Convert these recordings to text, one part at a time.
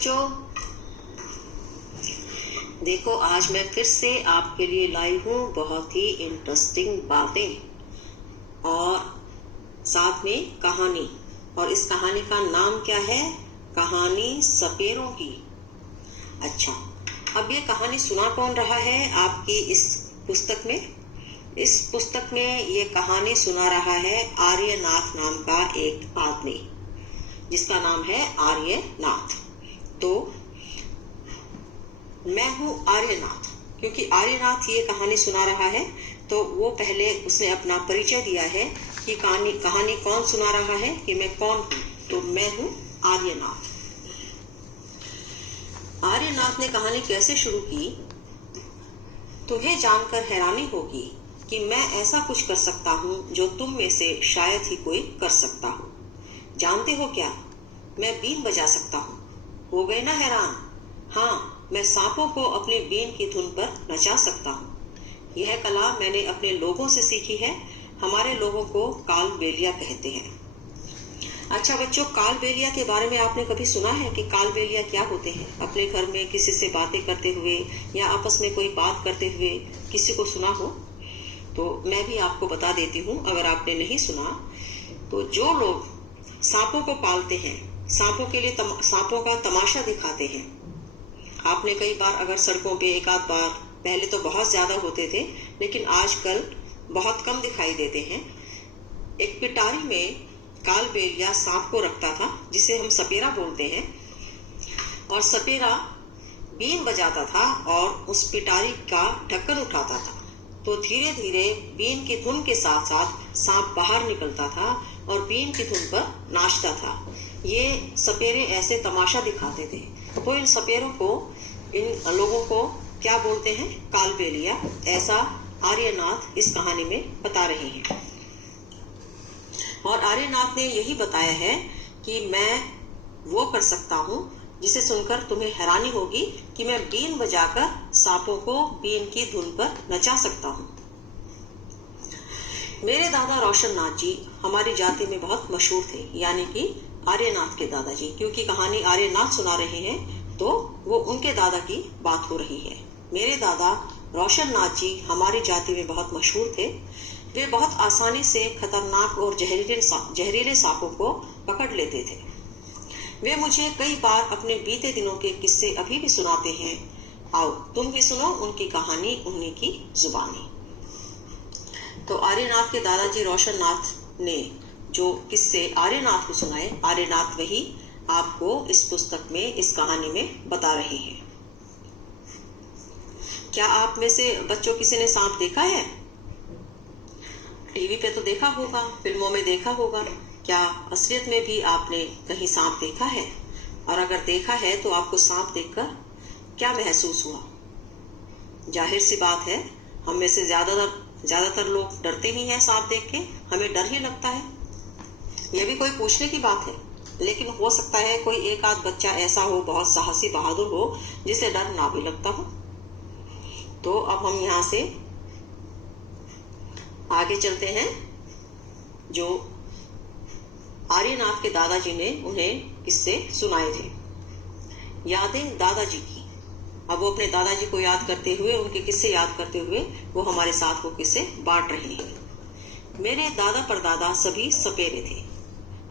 बच्चों, देखो आज मैं फिर से आपके लिए लाई हूँ बहुत ही इंटरेस्टिंग बातें और साथ में कहानी। और इस कहानी का नाम क्या है? कहानी सपेरों की। अच्छा, अब ये कहानी सुना कौन रहा है आपकी इस पुस्तक में? इस पुस्तक में ये कहानी सुना रहा है आर्यनाथ नाम का एक आदमी, जिसका नाम है आर्यनाथ। तो मैं हूँ आर्यनाथ, क्योंकि आर्यनाथ ये कहानी सुना रहा है तो वो पहले उसने अपना परिचय दिया है कि कहानी कौन सुना रहा है, कि मैं कौन हूँ। तो मैं हूँ आर्यनाथ। आर्यनाथ ने कहानी कैसे शुरू की, तुम्हें जानकर हैरानी होगी कि मैं ऐसा कुछ कर सकता हूँ जो तुम में से शायद ही कोई कर सकता हो। जानते हो क्या? मैं बीन बजा सकता हूँ। हो गए ना हैरान? हाँ, मैं सांपों को अपनी बीन की धुन पर नचा सकता हूँ। यह कला मैंने अपने लोगों से सीखी है। हमारे लोगों को कालबेलिया कहते हैं। अच्छा बच्चों, कालबेलिया के बारे में आपने कभी सुना है कि कालबेलिया क्या होते हैं? अपने घर में किसी से बातें करते हुए या आपस में कोई बात करते हुए किसी को सुना हो तो मैं भी आपको बता देती हूँ। अगर आपने नहीं सुना तो जो लोग सांपों को पालते हैं, सांपों के लिए सांपों का तमाशा दिखाते हैं। आपने कई बार अगर सड़कों पे एक आध बार, पहले तो बहुत ज्यादा होते थे लेकिन आजकल बहुत कम दिखाई देते हैं, एक पिटारी में कालबेलिया सांप को रखता था जिसे हम सपेरा बोलते हैं, और सपेरा बीन बजाता था और उस पिटारी का ढक्कन उठाता था तो धीरे धीरे बीन की धुन के साथ साथ सांप बाहर निकलता था और बीन की धुन पर नाचता था। ये सपेरे ऐसे तमाशा दिखाते थे। तो इन सपेरों को, इन लोगों को क्या बोलते हैं? कालबेलिया। ऐसा आर्यनाथ इस कहानी में बता रहे हैं। और आर्यनाथ ने यही बताया है कि मैं वो कर सकता हूँ जिसे सुनकर तुम्हें हैरानी होगी कि मैं बीन बजाकर सांपों को बीन की धुन पर नचा सकता हूँ। मेरे दादा रोशन नाथ जी हमारी जाति में बहुत मशहूर थे, यानी कि आर्यनाथ के दादाजी। क्योंकि कहानी आर्यनाथ सुना रहे हैं तो वो उनके दादा की बात हो रही है। मेरे दादा रोशन नाथ जी हमारी जाति में बहुत मशहूर थे। वे बहुत आसानी से खतरनाक और जहरीले सांपों को पकड़ लेते थे। वे मुझे कई बार अपने बीते दिनों के किस्से अभी भी सुनाते हैं। आओ तुम भी सुनो उनकी कहानी उन्हीं की जुबानी। तो आर्यनाथ के दादाजी रोशन नाथ ने जो किस्से आर्यनाथ को सुनाए, आर्यनाथ वही आपको इस पुस्तक में, इस कहानी में बता रहे हैं। क्या आप में से बच्चों किसी ने सांप देखा है? टीवी पे तो देखा होगा, फिल्मों में देखा होगा। क्या असलियत में भी आपने कहीं सांप देखा है? और अगर देखा है तो आपको सांप देखकर क्या महसूस हुआ? जाहिर सी बात है, हम में से ज्यादातर लोग डरते ही हैं सांप देख के। हमें डर ही लगता है। यह भी कोई पूछने की बात है, लेकिन हो सकता है कोई एक आध बच्चा ऐसा हो, बहुत साहसी बहादुर हो, जिसे डर ना भी लगता हो। तो अब हम यहाँ से आगे चलते हैं। जो आर्यनाथ के दादाजी ने उन्हें किस्से सुनाए थे, यादें दादाजी की। अब वो अपने दादाजी को याद करते हुए, उनके किस्से याद करते हुए वो हमारे साथ वो किस्से बांट रहे हैं। मेरे दादा परदादा सभी सपेरे थे।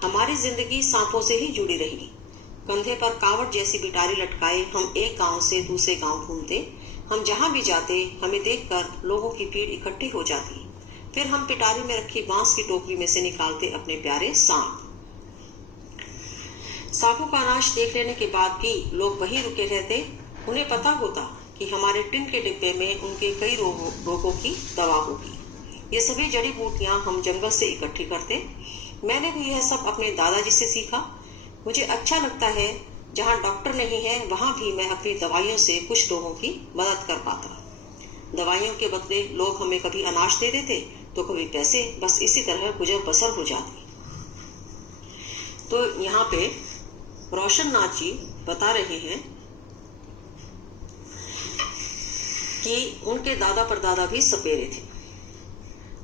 हमारी जिंदगी सांपों से ही जुड़ी रही। कंधे पर कावड़ जैसी बिटारी लटकाए हम एक गांव से दूसरे गांव घूमते। हम जहां भी जाते हमें देखकर लोगों की भीड़ इकट्ठी हो जाती। फिर हम पिटारी में रखी बांस की टोकरी में से निकालते अपने प्यारे सांप। सांपों का नाश देख लेने के बाद भी लोग वहीं रुके रहते। उन्हें पता होता कि हमारे टिन के डिब्बे में उनके कई रोगों की दवा होगी। ये सभी जड़ी बूटियां हम जंगल से इकट्ठी करते। मैंने भी यह सब अपने दादाजी से सीखा। मुझे अच्छा लगता है जहाँ डॉक्टर नहीं है वहां भी मैं अपनी दवाइयों से कुछ लोगों की मदद कर पाता। दवाइयों के बदले लोग हमें कभी अनाज दे देते तो कभी पैसे। बस इसी तरह गुजर बसर हो जाती। तो यहाँ पे रोशन नाथ जी बता रहे हैं कि उनके दादा परदादा भी सपेरे थे।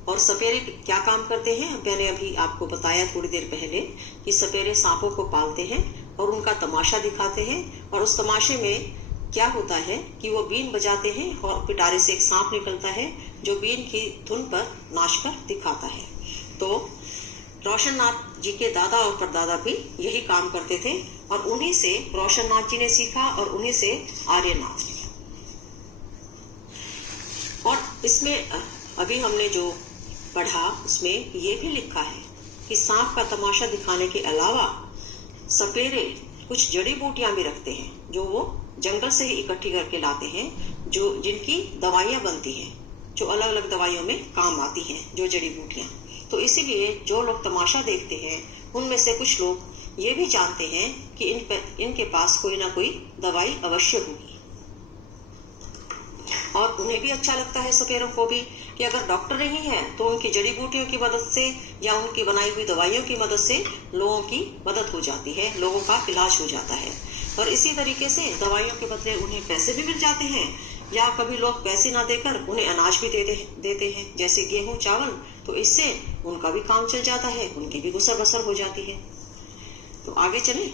और सपेरे क्या काम करते हैं? मैंने अभी आपको बताया थोड़ी देर पहले कि सपेरे सांपों को पालते हैं और उनका तमाशा दिखाते हैं। और उस तमाशे में क्या होता है कि वो बीन बजाते हैं और पिटारे से एक सांप निकलता है जो बीन की धुन पर नाचकर दिखाता है। तो रोशननाथ जी के दादा और परदादा भी यही काम करते थे और उन्हीं से रोशननाथ जी ने सीखा और उन्हीं से आर्यनाथ जी। और इसमें अभी हमने जो पढ़ा उसमें ये भी लिखा है कि सांप का तमाशा दिखाने के अलावा सपेरे कुछ जड़ी बूटियां भी रखते हैं जो वो जंगल से ही इकट्ठी करके लाते हैं, जो जिनकी दवाइयां बनती हैं, जो अलग अलग दवाइयों में काम आती हैं, जो जड़ी बूटियां। तो इसीलिए जो लोग तमाशा देखते हैं उनमें से कुछ लोग ये भी जानते हैं कि इनके पास कोई ना कोई दवाई अवश्य होगी। और उन्हें भी अच्छा लगता है, सपेरों को भी, कि अगर डॉक्टर नहीं है तो उनकी जड़ी बूटियों की मदद से या उनकी बनाई हुई दवाइयों की मदद से लोगों की मदद हो जाती है, लोगों का इलाज हो जाता है। और इसी तरीके से दवाइयों के बदले उन्हें पैसे भी मिल जाते हैं, या कभी लोग पैसे ना देकर उन्हें अनाज भी देते हैं, जैसे गेहूं चावल। तो इससे उनका भी काम चल जाता है, उनकी भी गुसर बसर हो जाती है। तो आगे चले।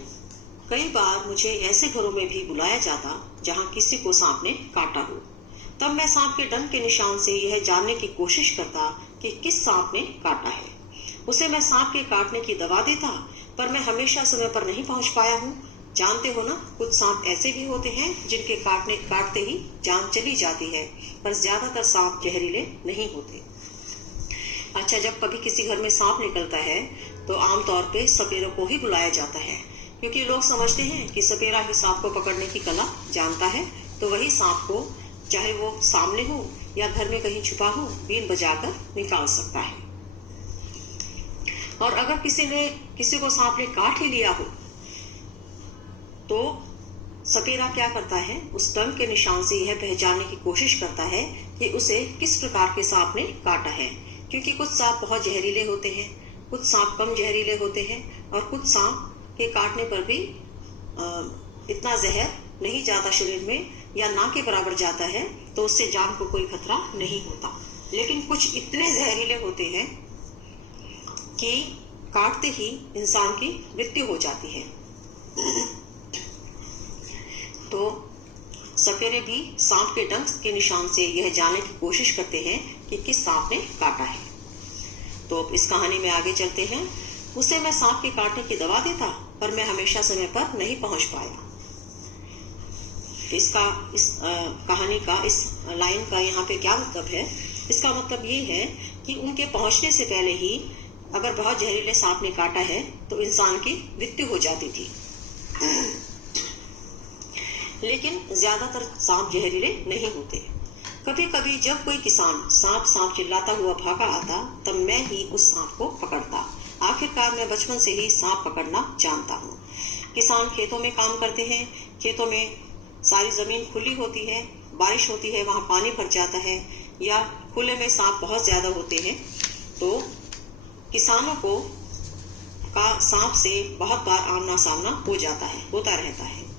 कई बार मुझे ऐसे घरों में भी बुलाया जाता जहां किसी को सांप ने काटा हो। तब मैं सांप के डंक के निशान से यह जानने की कोशिश करता कि किस सांप ने काटा है। उसे मैं सांप के काटने की दवा देता, पर मैं हमेशा समय पर नहीं पहुंच पाया हूँ। जानते हो ना, कुछ सांप ऐसे भी होते हैं जिनके काटते ही जान चली जाती है, पर ज्यादातर सांप जहरीले नहीं होते। अच्छा, जब कभी किसी घर में सांप निकलता है तो आमतौर पे सपेरों को ही बुलाया जाता है, क्योंकि लोग समझते हैं कि सपेरा ही सांप को पकड़ने की कला जानता है। तो वही सांप को, चाहे वो सामने हो या घर में कहीं छुपा हो, बीन बजाकर निकाल सकता है। और अगर किसी को सांप ने काट ही लिया हो तो सपेरा क्या करता है, उस डंक के निशान से यह पहचानने की कोशिश करता है कि उसे किस प्रकार के सांप ने काटा है, क्योंकि कुछ सांप बहुत जहरीले होते हैं, कुछ सांप कम जहरीले होते हैं, और कुछ सांप के काटने पर भी इतना जहर नहीं जाता शरीर में, या ना के बराबर जाता है, तो उससे जान को कोई खतरा नहीं होता। लेकिन कुछ इतने जहरीले होते हैं कि काटते ही इंसान की मृत्यु हो जाती है। तो सपेरे भी सांप के डंक के निशान से यह जानने की कोशिश करते हैं कि किस सांप ने काटा है। तो इस कहानी में आगे चलते हैं। उसे मैं सांप के काटने की दवा देता, पर मैं हमेशा समय पर नहीं पहुंच पाया। इस कहानी का, इस लाइन का यहाँ पे क्या मतलब है? इसका मतलब ये है कि उनके पहुंचने से पहले ही अगर बहुत जहरीले सांप ने काटा है तो इंसान की मृत्यु हो जाती थी। लेकिन ज्यादातर सांप जहरीले नहीं होते। कभी कभी जब कोई किसान सांप सांप चिल्लाता हुआ भागा आता, तब मैं ही उस सांप को पकड़ता। आखिरकार मैं बचपन से ही सांप पकड़ना जानता हूँ। किसान खेतों में काम करते हैं, खेतों में सारी जमीन खुली होती है, बारिश होती है, वहां पानी भर जाता है, या खुले में सांप बहुत ज्यादा होते हैं। तो किसानों को का सांप से बहुत बार आमना सामना होता रहता है।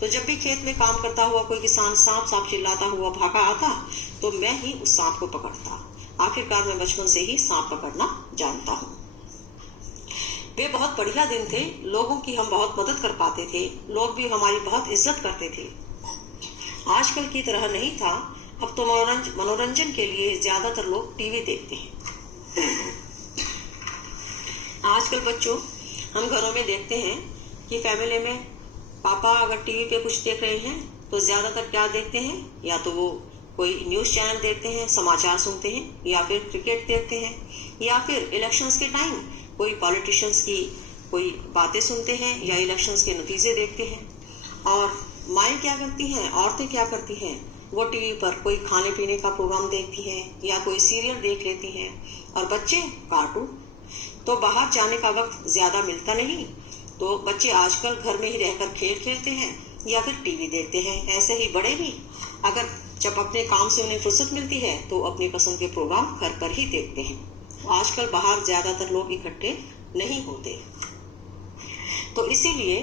तो जब भी खेत में काम करता हुआ कोई किसान सांप सांप चिल्लाता हुआ भागा आता, तो मैं ही उस सांप को पकड़ता। आखिरकार मैं बचपन से ही सांप पकड़ना जानता हूँ। वे बहुत बढ़िया दिन थे, लोगों की हम बहुत मदद कर पाते थे, लोग भी हमारी बहुत इज्जत करते थे। आजकल की तरह नहीं था। अब तो मनोरंजन के लिए ज्यादातर लोग टीवी देखते हैं। आजकल बच्चों, हम घरों में देखते हैं कि फैमिली में पापा अगर टीवी पे कुछ देख रहे हैं तो ज्यादातर क्या देखते हैं, या तो वो कोई न्यूज चैनल देखते हैं, समाचार सुनते हैं, या फिर क्रिकेट देखते हैं, या फिर इलेक्शंस के टाइम कोई पॉलिटिशियंस की कोई बातें सुनते हैं, या इलेक्शंस के नतीजे देखते हैं। और माएँ क्या करती हैं, औरतें क्या करती हैं, वो टीवी पर कोई खाने पीने का प्रोग्राम देखती हैं या कोई सीरियल देख लेती हैं, और बच्चे कार्टून। तो बाहर जाने का वक्त ज्यादा मिलता नहीं, तो बच्चे आजकल घर में ही रहकर खेल खेलते हैं या फिर टीवी देखते हैं। ऐसे ही बड़े भी अगर जब अपने काम से उन्हें फुर्सत मिलती है तो अपनी पसंद के प्रोग्राम घर पर ही देखते हैं। आजकल बाहर ज्यादातर लोग इकट्ठे नहीं होते। तो इसीलिए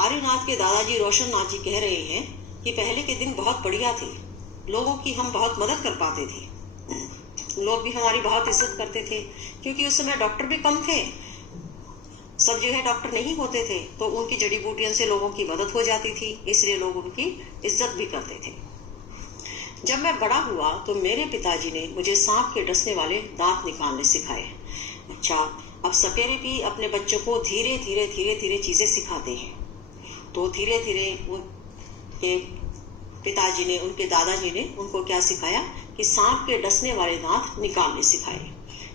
आर्यनाथ के दादाजी रोशननाथ जी कह रहे हैं कि पहले के दिन बहुत बढ़िया थे, लोगों की हम बहुत मदद कर पाते थे, लोग भी हमारी बहुत इज्जत करते थे, क्योंकि उस समय डॉक्टर भी कम थे, सब जो है डॉक्टर नहीं होते थे, तो उनकी जड़ी बूटियों से लोगों की मदद हो जाती थी, इसलिए लोग उनकी इज्जत भी करते थे। जब मैं बड़ा हुआ तो मेरे पिताजी ने मुझे सांप के डसने वाले दांत निकालने सिखाए। अच्छा, अब सपेरे भी अपने बच्चों को धीरे धीरे चीजें सिखाते हैं। तो धीरे धीरे उनके पिताजी ने, उनके दादाजी ने उनको क्या सिखाया कि सांप के डसने वाले दांत निकालने सिखाए।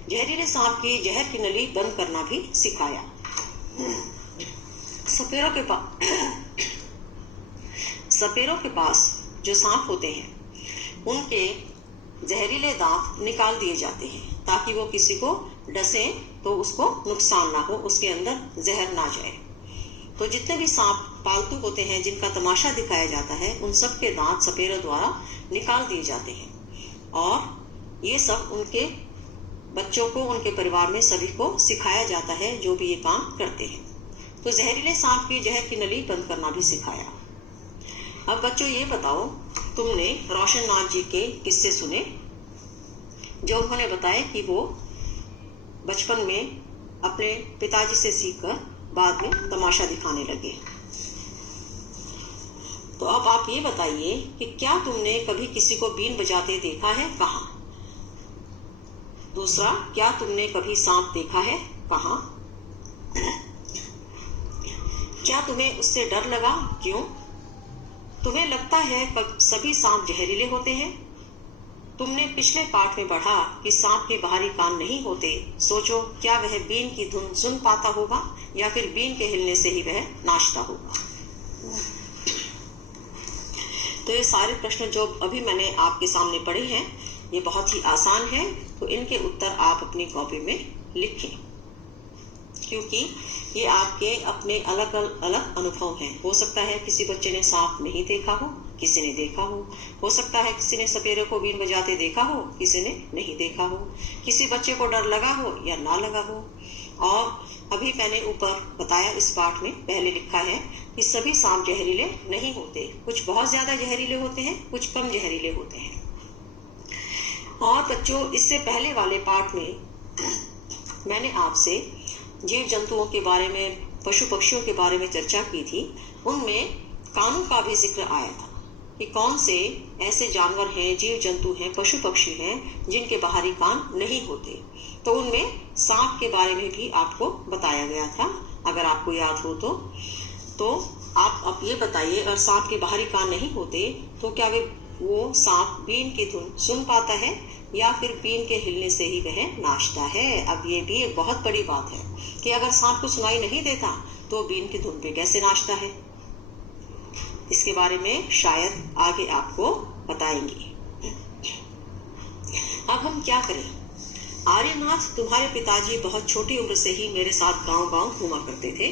जहरीले सांप की जहर की नली बंद करना भी सिखाया। सपेरों के पास जो सांप होते हैं उनके जहरीले दांत निकाल दिए जाते हैं ताकि वो किसी को डसे तो उसको नुकसान ना हो, उसके अंदर जहर ना जाए। तो जितने भी सांप पालतू होते हैं जिनका तमाशा दिखाया जाता है, उन सब के दांत सपेरों द्वारा निकाल दिए जाते हैं और ये सब उनके बच्चों को, उनके परिवार में सभी को सिखाया जाता है जो भी ये काम करते हैं। तो जहरीले सांप की जहर की नली बंद करना भी सिखाया। अब बच्चों ये बताओ, तुमने रोशन नाथ जी के किस्से सुने जो उन्होंने बताया कि वो बचपन में अपने पिताजी से सीखकर बाद में तमाशा दिखाने लगे। तो अब आप ये बताइए कि क्या तुमने कभी किसी को बीन बजाते देखा है, कहाँ? दूसरा, क्या तुमने कभी सांप देखा है, कहाँ? क्या तुम्हें उससे डर लगा, क्यों? तुम्हें लगता है सभी सांप जहरीले होते हैं? तुमने पिछले पाठ में पढ़ा कि सांप के बाहरी कान नहीं होते। सोचो, क्या वह बीन की धुन सुन पाता होगा या फिर बीन के हिलने से ही वह नाचता होगा? तो ये सारे प्रश्न जो अभी मैंने आपके सामने पढ़े हैं, ये बहुत ही आसान है, तो इनके उत्तर आप अपनी कॉपी में लिखें, क्योंकि ये आपके अपने अलग अलग अनुभव हैं। हो सकता है किसी बच्चे ने सांप नहीं देखा हो, किसी ने देखा हो सकता है किसी ने सपेरे को बीन बजाते देखा हो, किसी ने नहीं देखा हो, किसी बच्चे को डर लगा हो या ना लगा हो। और अभी मैंने ऊपर बताया, इस पाठ में पहले लिखा है कि सभी सांप जहरीले नहीं होते, कुछ बहुत ज्यादा जहरीले होते हैं, कुछ कम जहरीले होते हैं। और बच्चों, इससे पहले वाले पाठ में मैंने आपसे जीव जंतुओं के बारे में, पशु पक्षियों के बारे में चर्चा की थी। उनमें कानों का भी जिक्र आया था कि कौन से ऐसे जानवर हैं, जीव जंतु हैं, पशु पक्षी हैं जिनके बाहरी कान नहीं होते। तो उनमें सांप के बारे में भी आपको बताया गया था, अगर आपको याद हो तो आप अब ये बताइए, अगर सांप के बाहरी कान नहीं होते तो क्या वो सांप बीन की धुन सुन पाता है या फिर बीन के हिलने से ही वह नाचता है? अब ये भी एक बहुत बड़ी बात है कि अगर सांप को सुनाई नहीं देता तो बीन की धुन पे कैसे नाचता है। इसके बारे में शायद आगे आपको बताएंगे। अब हम क्या करें? आर्यनाथ, तुम्हारे पिताजी बहुत छोटी उम्र से ही मेरे साथ गांव-गांव घूमा करते थे।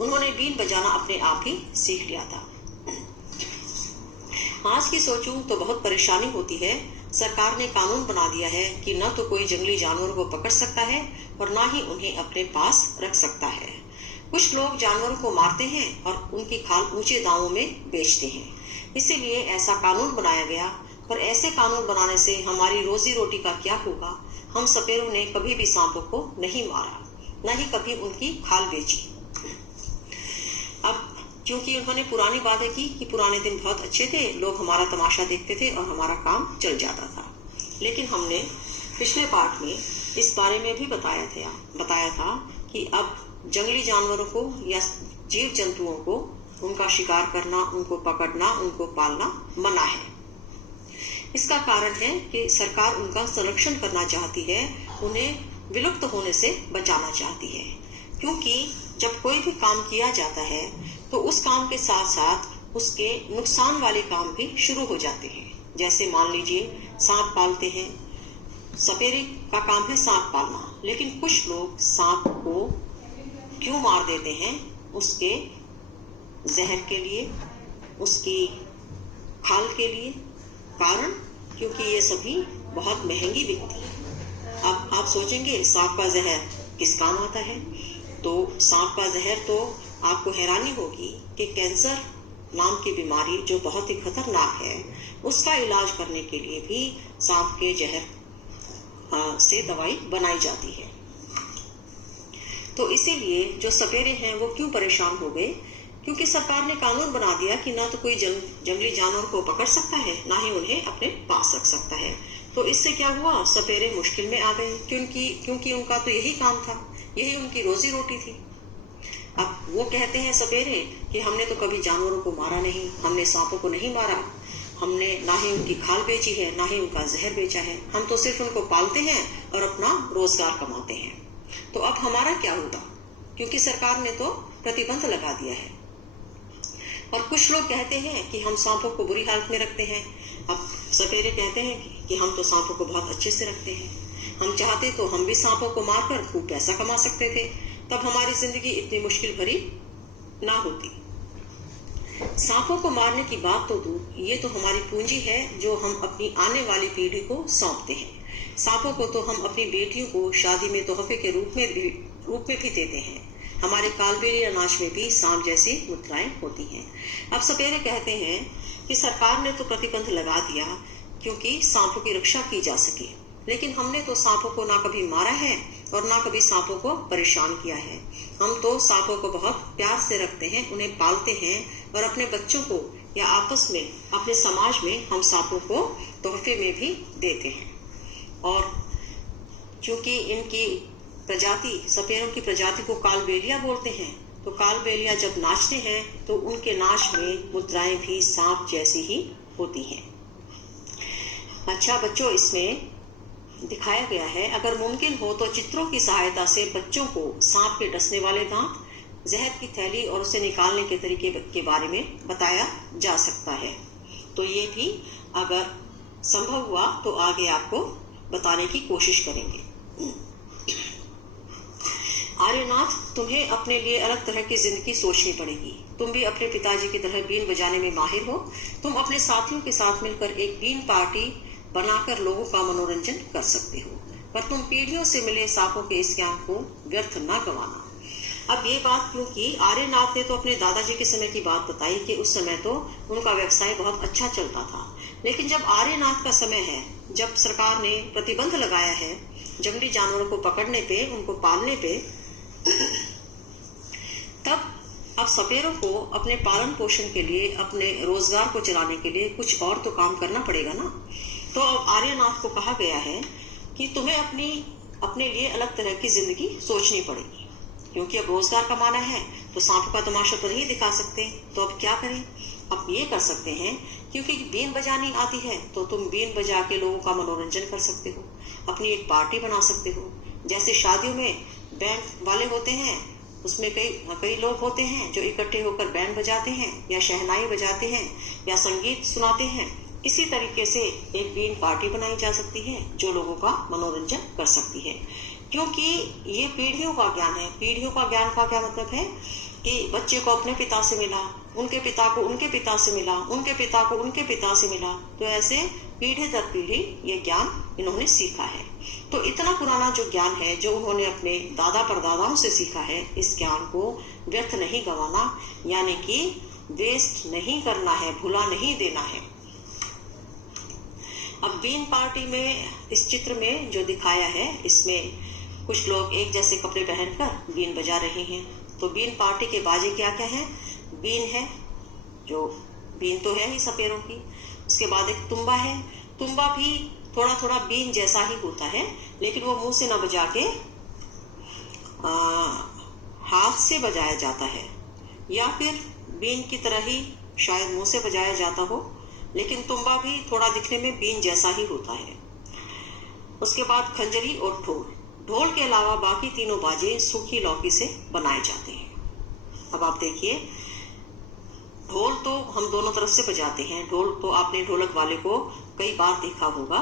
उन्होंने बीन बजाना अपने आप ही सीख लिया था। आज की सोचूं तो बहुत परेशानी होती है। सरकार ने कानून बना दिया है कि न तो कोई जंगली जानवरों को पकड़ सकता है और ना ही उन्हें अपने पास रख सकता है। कुछ लोग जानवरों को मारते हैं और उनकी खाल ऊंचे दामों में बेचते हैं। इसीलिए ऐसा कानून बनाया गया। पर ऐसे कानून बनाने से हमारी रोजी रोटी का क्या होगा? हम सपेरों ने कभी भी सांपों को नहीं मारा, न ही कभी उनकी खाल बेची। अब क्योंकि उन्होंने पुरानी बातें की कि पुराने दिन बहुत अच्छे थे, लोग हमारा तमाशा देखते थे और हमारा काम चल जाता था। लेकिन हमने पिछले पाठ में इस बारे में भी बताया था कि अब जंगली जानवरों को या जीव जंतुओं को उनका शिकार करना, उनको पकड़ना, उनको पालना मना है। इसका कारण है कि सरकार उनका संरक्षण करना चाहती है, उन्हें विलुप्त होने से बचाना चाहती है। क्योंकि जब कोई भी काम किया जाता है तो उस काम के साथ साथ उसके नुकसान वाले काम भी शुरू हो जाते हैं। जैसे मान लीजिए सांप पालते हैं, सपेरे का काम है सांप पालना, लेकिन कुछ लोग सांप को क्यों मार देते हैं? उसके जहर के लिए, उसकी खाल के लिए। कारण, क्योंकि ये सभी बहुत महंगी बिकती है। अब आप सोचेंगे सांप का जहर किस काम आता है? तो सांप का जहर, तो आपको हैरानी होगी कि कैंसर नाम की बीमारी जो बहुत ही खतरनाक है, उसका इलाज करने के लिए भी सांप के जहर से दवाई बनाई जाती है। तो इसीलिए जो सपेरे हैं वो क्यों परेशान हो गए, क्योंकि सरकार ने कानून बना दिया कि ना तो कोई जंगली जानवर को पकड़ सकता है, ना ही उन्हें अपने पास रख सकता है। तो इससे क्या हुआ, सपेरे मुश्किल में आ गए, क्योंकि उनका तो यही काम था, यही उनकी रोजी रोटी थी। अब वो कहते हैं सपेरे कि हमने तो कभी जानवरों को मारा नहीं, हमने सांपों को नहीं मारा, हमने ना ही उनकी खाल बेची है, ना ही उनका जहर बेचा है, हम तो सिर्फ उनको पालते हैं और अपना रोजगार कमाते हैं। तो अब हमारा क्या होगा, क्योंकि सरकार ने तो प्रतिबंध लगा दिया है। और कुछ लोग कहते हैं कि हम सांपों को बुरी हालत में रखते हैं। अब सपेरे कहते हैं कि हम तो सांपों को बहुत अच्छे से रखते हैं, हम चाहते तो हम भी सांपों को मारकर खूब पैसा कमा सकते थे, तब हमारी जिंदगी इतनी मुश्किल भरी ना होती। सांपों को मारने की बात तो दूर, ये तो हमारी पूंजी है जो हम अपनी आने वाली पीढ़ी को सौंपते हैं। सांपों को तो हम अपनी बेटियों को शादी में तोहफे के रूप में भी देते हैं। हमारे कालबेलिया अनाज में भी सांप जैसी मुद्राएं होती हैं। अब सपेरे कहते हैं कि सरकार ने तो प्रतिबंध लगा दिया क्योंकि सांपों की रक्षा की जा सके, लेकिन हमने तो सांपों को ना कभी मारा है और ना कभी सांपों को परेशान किया है। हम तो सांपों को बहुत प्यार से रखते हैं, उन्हें पालते हैं और अपने बच्चों को या आपस में अपने समाज में हम सांपों को तोहफे में भी देते हैं। और क्योंकि इनकी प्रजाति, सपेरों की प्रजाति को कालबेलिया बोलते हैं, तो कालबेलिया जब नाचते हैं तो उनके नाच में मुद्राएं भी सांप जैसी ही होती हैं। अच्छा बच्चों, इसमें दिखाया गया है, अगर मुमकिन हो तो चित्रों की सहायता से बच्चों को सांप के डसने वाले दांत, जहर की थैली और उसे निकालने के तरीके के बारे में बताया जा सकता है। तो ये भी अगर संभव हुआ तो आगे आपको बताने की कोशिश करेंगे। आर्यनाथ, तुम्हें अपने लिए अलग तरह की जिंदगी सोचनी पड़ेगी। तुम भी अपने पिताजी की तरह बीन बजाने में माहिर हो। तुम अपने साथियों के साथ मिलकर एक बीन पार्टी बनाकर लोगों का मनोरंजन कर सकते हो, पर तुम पीढ़ियों से मिले सांपों के इस ज्ञान को व्यर्थ न गंवाना। अब ये बात क्योंकि आर्यनाथ ने तो अपने दादाजी के समय की बात बताई कि उस समय तो उनका व्यवसाय बहुत अच्छा चलता था, लेकिन जब आर्यनाथ का समय है, जब सरकार ने प्रतिबंध लगाया है जंगली जानवरों को पकड़ने पे, उनको पालने पे, तब अब सपेरों को अपने पालन पोषण के लिए, अपने रोजगार को चलाने के लिए कुछ और तो काम करना पड़ेगा ना। तो अब आर्यनाथ को कहा गया है कि तुम्हें अपने लिए अलग तरह की जिंदगी सोचनी पड़ेगी, क्योंकि अब रोजगार कमाना है तो सांप का तमाशा तो नहीं दिखा सकते। तो अब क्या करें? अब ये कर सकते हैं, क्योंकि बीन बजानी आती है तो तुम बीन बजा के लोगों का मनोरंजन कर सकते हो, अपनी एक पार्टी बना सकते हो। जैसे शादियों में बैंड वाले होते हैं, उसमें कई लोग होते हैं जो इकट्ठे होकर बैंड बजाते हैं या शहनाई बजाते हैं या संगीत सुनाते हैं। इसी तरीके से एक बीन पार्टी बनाई जा सकती है जो लोगों का मनोरंजन कर सकती है, क्योंकि ये पीढ़ियों का ज्ञान है। पीढ़ियों का ज्ञान का क्या मतलब है कि बच्चे को अपने पिता से मिला, उनके पिता को उनके पिता से मिला, उनके पिता को उनके पिता से मिला, तो ऐसे पीढ़ी दर पीढ़ी ये ज्ञान इन्होंने सीखा है। तो इतना पुराना जो ज्ञान है, जो उन्होंने अपने दादा परदादाओं से सीखा है, इस ज्ञान को व्यर्थ नहीं गंवाना, यानी कि वेस्ट नहीं करना है, भुला नहीं देना है। अब बीन पार्टी में, इस चित्र में जो दिखाया है, इसमें कुछ लोग एक जैसे कपड़े पहनकर बीन बजा रहे हैं। तो बीन पार्टी के बाजे क्या क्या है? बीन है, जो बीन तो है ही सपेरों की। उसके बाद एक तुम्बा है। तुम्बा भी थोड़ा थोड़ा बीन जैसा ही होता है, लेकिन वो मुंह से न बजा के हाथ से बजाया जाता है, या फिर बीन की तरह ही शायद मुंह से बजाया जाता हो, लेकिन तुम्बा भी थोड़ा दिखने में बीन जैसा ही होता है। उसके बाद खंजरी और ढोल। ढोल के अलावा बाकी तीनों बाजे सूखी लौकी से बनाए जाते हैं। अब आप देखिए, ढोल तो हम दोनों तरफ से बजाते हैं। ढोल तो आपने ढोलक वाले को कई बार देखा होगा,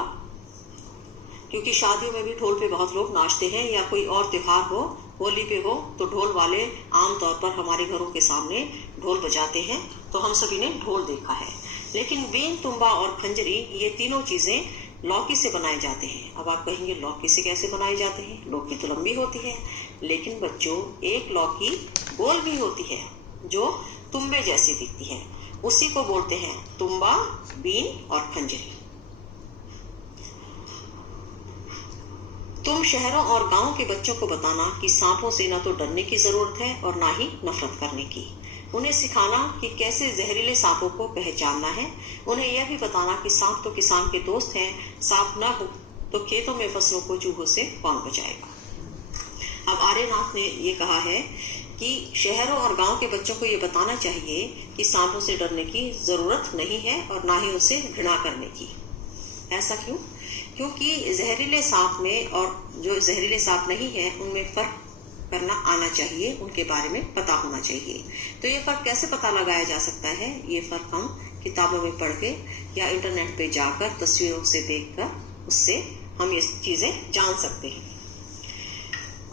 क्योंकि शादियों में भी ढोल पे बहुत लोग नाचते हैं, या कोई और त्योहार हो, होली पे हो, तो ढोल वाले आमतौर पर हमारे घरों के सामने ढोल बजाते हैं। तो हम सभी ने ढोल देखा है। लेकिन बीन, तुम्बा और खंजरी, ये तीनों चीजें लौकी से बनाए जाते हैं। अब आप कहेंगे लौकी से कैसे बनाए जाते हैं? लौकी तो लंबी होती है, लेकिन बच्चों एक लौकी गोल भी होती है जो तुम्बे जैसी दिखती है, उसी को बोलते हैं तुम्बा, बीन और खंजरी। तुम शहरों और गांवों के बच्चों को बताना कि सांपों से न तो डरने की जरूरत है और ना ही नफरत करने की। उन्हें सिखाना कि कैसे जहरीले सांपों को पहचानना है। उन्हें यह भी बताना कि सांप तो किसान के दोस्त हैं, सांप न हो तो खेतों में फसलों को चूहों से कौन बचाएगा। अब आर्यनाथ ने ये कहा है कि शहरों और गांव के बच्चों को ये बताना चाहिए कि सांपों से डरने की जरूरत नहीं है और ना ही उनसे घृणा करने की। ऐसा क्यों? क्योंकि जहरीले सांप में और जो जहरीले सांप नहीं है उनमें फर्क करना आना चाहिए, उनके बारे में पता होना चाहिए। तो ये फर्क कैसे पता लगाया जा सकता है? ये फर्क हम किताबों में पढ़ के या इंटरनेट पे जाकर तस्वीरों से देखकर उससे हम ये चीजें जान सकते हैं।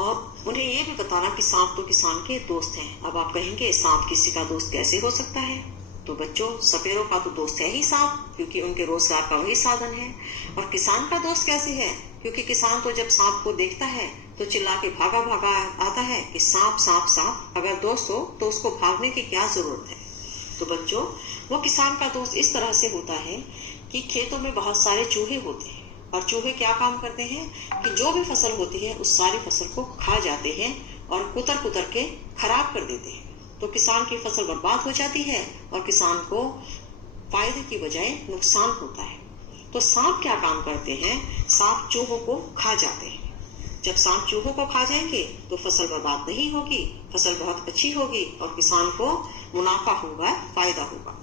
और उन्हें ये भी बताना कि सांप तो किसान के दोस्त हैं। अब आप कहेंगे सांप किसी का दोस्त कैसे हो सकता है? तो बच्चों, सपेरों का तो दोस्त है ही सांप, क्योंकि उनके रोजगार का वही साधन है। और किसान का दोस्त कैसे है? क्योंकि किसान तो जब सांप को देखता है तो चिल्ला के भागा भागा आता है कि सांप सांप सांप। अगर दोस्त हो तो उसको भागने की क्या जरूरत है? तो बच्चों, वो किसान का दोस्त इस तरह से होता है कि खेतों में बहुत सारे चूहे होते हैं और चूहे क्या काम करते हैं कि जो भी फसल होती है उस सारी फसल को खा जाते हैं और कुतर कुतर के खराब कर देते हैं। तो किसान की फसल बर्बाद हो जाती है और किसान को फायदे की बजाय नुकसान होता है। तो सांप क्या काम करते हैं? सांप चूहों को खा जाते हैं। जब सांप चूहों को खा जाएंगे तो फसल बर्बाद नहीं होगी, फसल बहुत अच्छी होगी और किसान को मुनाफा होगा, फायदा होगा।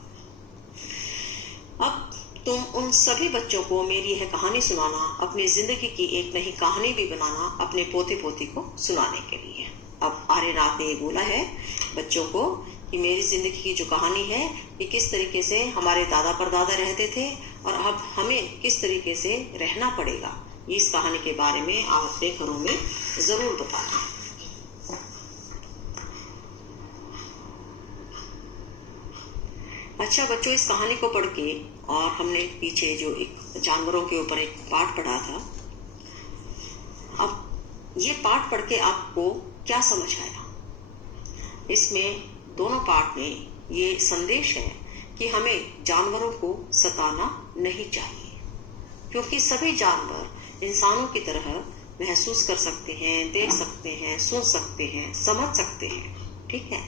अब तुम उन सभी बच्चों को मेरी यह कहानी सुनाना, अपनी जिंदगी की एक नई कहानी भी बनाना अपने पोते पोती को सुनाने के लिए। अब आर्यनाथ ने बोला है बच्चों को कि मेरी जिंदगी की जो कहानी है कि किस तरीके से हमारे दादा परदादा रहते थे और अब हमें किस तरीके से रहना पड़ेगा, इस कहानी के बारे में आप अपने घरों में जरूर बताना। अच्छा बच्चों, इस कहानी को पढ़ के और हमने पीछे जो एक जानवरों के ऊपर एक पाठ पढ़ा था, अब ये पाठ पढ़ के आपको क्या समझ आया? इसमें दोनों पाठ में ये संदेश है कि हमें जानवरों को सताना नहीं चाहिए, क्योंकि सभी जानवर इंसानों की तरह महसूस कर सकते हैं, देख सकते हैं, सुन सकते हैं, समझ सकते हैं। ठीक है?